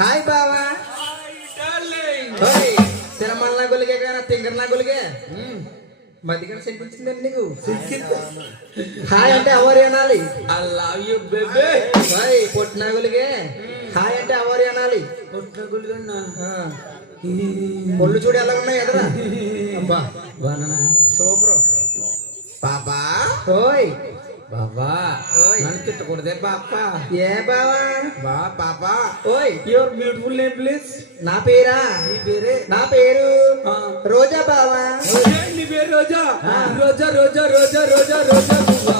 Hi బావా. తిరుమల నా గులిగే కానీ తింగర నా గులిగే మధ్యగా సెనిపించిందండి నీకు. హాయ్ అంటే ఎవరు అనాలి? I love you baby. పొట్టిన గులిగే హాయ్ అంటే ఎవరు అనాలి? పొట్టిన గులిగన్నా ఒళ్ళు చూడు ఎలా ఉన్నాయి ఎదరా. అబ్బా బానా సూపర్. బాబా ఓయ్ బాబా నన్ను తిట్టకూడదే బాబా. ఏ బావా? బాబా ఓయ్ యువర్ బ్యూటిఫుల్ నేమ్ ప్లీజ్. నా పేరా? నీ పేరే? నా పేరు రోజా బావా. నీ పేరు రోజా? రోజా రోజా రోజా రోజా రోజా పువ్వా.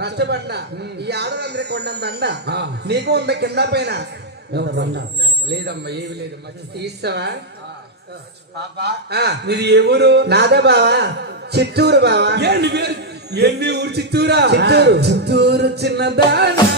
రచ్చబండ ఈ ఆడవాళ్ళందరి కొండంత అండ నీకు ఉంది కింద పైన. లేదమ్మా ఏమి లేదమ్మా. తీస్తావా? మీది ఏ ఊరు? నాదా బావా చిత్తూరు బావా. ఏంటి ఊరు? చిత్తూరా? చిత్తూరు. చిత్తూరు చిన్నదానా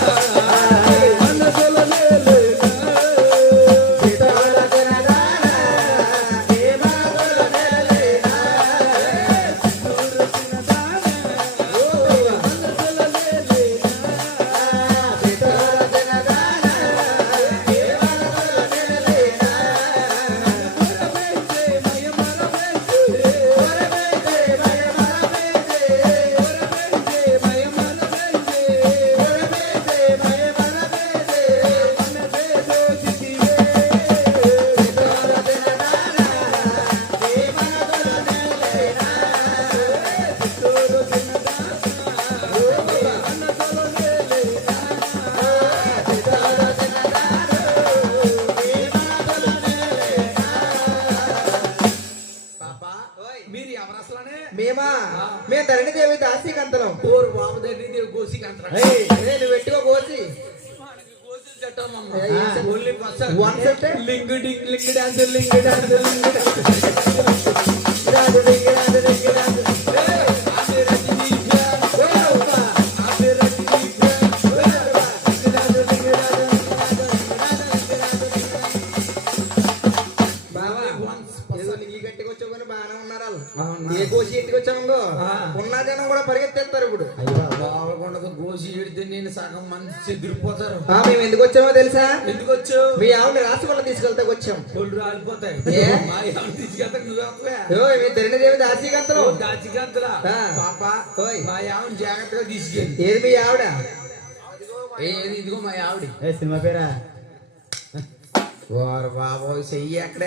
మేము ధరణి దేవి దాసీకంతలం. ఓరు బాబు ధరణి గోసికంతరం. నువ్వు పెట్టుకో గోసి. లింగు డింగ్ లింగ్ డాన్స్ లింగ్ డాన్స్ లింగ్ ఏ గోసి ఇంటికి వచ్చాము ఉన్న జనం కూడా పరిగెత్తేస్తారు ఇప్పుడు. బావకుండా గోసి ఎడితే నేను సగం మంది చెదిరిపోతారు. మేము ఎందుకు వచ్చామో తెలుసా? ఎందుకు వచ్చావు? మీ ఆవిడ రాసుకోవడం తీసుకెళ్తా వచ్చాం. ఒళ్ళు రాలిపోతాయి. మా ఆవిడ తీసుకెళ్తా నువ్వు ధరణిదేవి దాసీకంతలు. దాచికంతలా పాప మా ఆవిడ జాగ్రత్తగా తీసుకెళ్ళి. ఏది మీ ఆవిడ? ఏది ఇదిగో మా ఆవిడ. సినిమా పేరా? ఓరు బాబోయ్ చెయ్యి ఎక్కడ